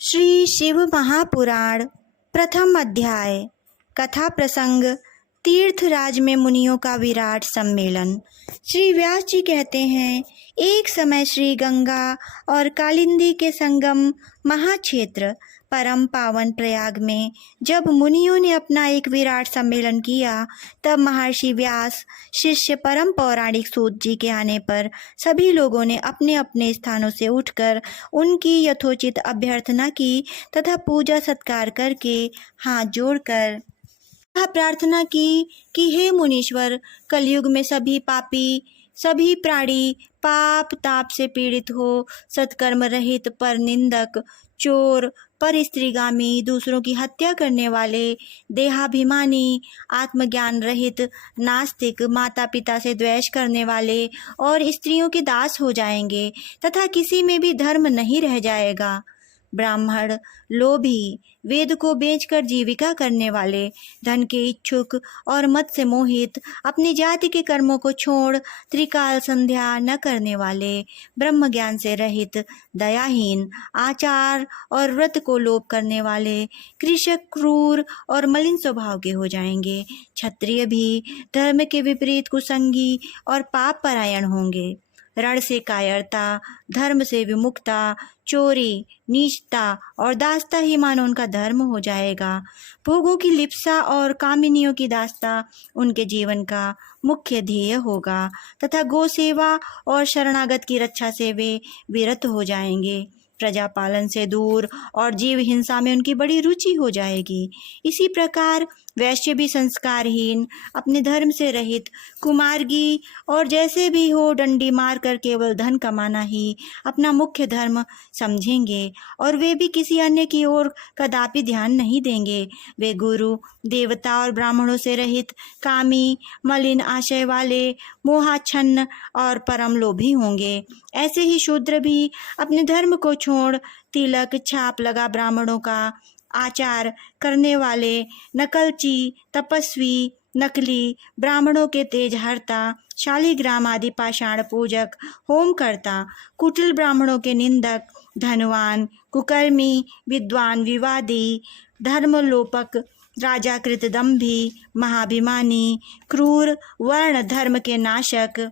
श्री शिव महापुराण प्रथम अध्याय। कथा प्रसंग तीर्थराज में मुनियों का विराट सम्मेलन। श्री व्यास जी कहते हैं, एक समय श्री गंगा और कालिंदी के संगम महाक्षेत्र परम पावन प्रयाग में जब मुनियों ने अपना एक विराट सम्मेलन किया, तब महर्षि व्यास शिष्य परम पौराणिक सूत जी के आने पर सभी लोगों ने अपने अपने स्थानों से उठकर उनकी यथोचित अभ्यर्थना की तथा पूजा सत्कार करके हाथ जोड़कर प्रार्थना की कि हे मुनीश्वर, कलयुग में सभी पापी, सभी प्राणी पाप ताप से पीड़ित हो, सत्कर्म रहित, पर निंदक, चोर, पर स्त्रीगामी, दूसरों की हत्या करने वाले, देहाभिमानी, आत्मज्ञान रहित, नास्तिक, माता पिता से द्वेष करने वाले और स्त्रियों के दास हो जाएंगे तथा किसी में भी धर्म नहीं रह जाएगा। ब्राह्मण, लोभी, वेद को बेचकर जीविका करने वाले, धन के इच्छुक और मत से मोहित, अपनी जाति के कर्मों को छोड़ त्रिकाल संध्या न करने वाले, ब्रह्म ज्ञान से रहित, दयाहीन, आचार और व्रत को लोप करने वाले, कृषक क्रूर और मलिन स्वभाव के हो जाएंगे। क्षत्रिय भी धर्म के विपरीत कुसंगी और पाप परायण होंगे। रण से कायरता, धर्म से विमुखता, चोरी, नीचता और दास्ता ही मानो उनका धर्म हो जाएगा। भोगों की लिप्सा और कामिनियों की दास्ता उनके जीवन का मुख्य ध्येय होगा तथा गो सेवा और शरणागत की रक्षा से वे विरत हो जाएंगे। प्रजा पालन से दूर और जीव हिंसा में उनकी बड़ी रुचि हो जाएगी। इसी प्रकार वैश्य भी संस्कारहीन, अपने धर्म से रहित, कुमार्गी और जैसे भी हो डंडी मारकर केवल धन कमाना ही अपना मुख्य धर्म समझेंगे और वे भी किसी अन्य की ओर कदापि ध्यान नहीं देंगे। वे गुरु, देवता और ब्राह्मणों से रहित, कामी, मलिन आशय वाले, मोहाच्छन्न और परम लोभी होंगे। ऐसे ही शूद्र भी अपने धर्म को छोड़ तिलक छाप लगा ब्राह्मणों का आचार करने वाले, नकलची, तपस्वी, नकली, ब्राह्मणों के तेज हरता, शालिग्राम आदि पाषाण पूजक, होम करता, कुटिल ब्राह्मणों के निंदक, धनवान, कुकर्मी, विद्वान, विवादी, धर्मलोपक, राजाकृत दंभी, महाभिमानी, क्रूर, वर्ण धर्म के नाशक,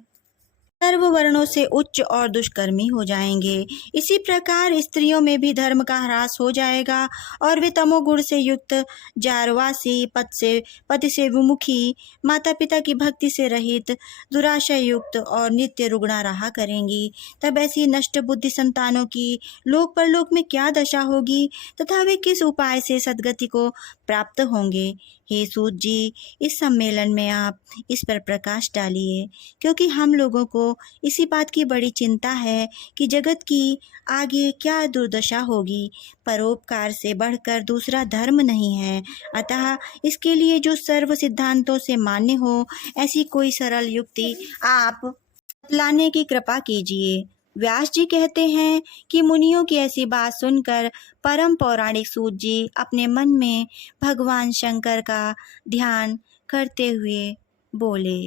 सर्व वर्णों से उच्च और दुष्कर्मी हो जाएंगे। इसी प्रकार स्त्रियों में भी धर्म का ह्रास हो जाएगा और वे तमोगुण से युक्त, जारवासी, पति से विमुखी, माता पिता की भक्ति से रहित, दुराशा युक्त और नित्य रुग्णा रहा करेंगी। तब ऐसी नष्ट बुद्धि संतानों की लोक परलोक में क्या दशा होगी तथा वे किस उपाय से सद्गति को प्राप्त होंगे। हे सूत जी, इस सम्मेलन में आप इस पर प्रकाश डालिए, क्योंकि हम लोगों को इसी बात की बड़ी चिंता है कि जगत की आगे क्या दुर्दशा होगी। परोपकार से बढ़कर दूसरा धर्म नहीं है, अतः इसके लिए जो सर्व सिद्धांतों से मान्य हो, ऐसी कोई सरल युक्ति आप बतलाने की कृपा कीजिए। व्यास जी कहते हैं कि मुनियों की ऐसी बात सुनकर परम पौराणिक सूत जी अपने मन में भगवान शंकर का ध्यान करते हुए बोले।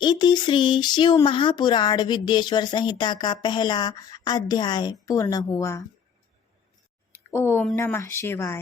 इति श्री शिव महापुराण विद्येश्वर संहिता का पहला अध्याय पूर्ण हुआ। ओम नमः शिवाय।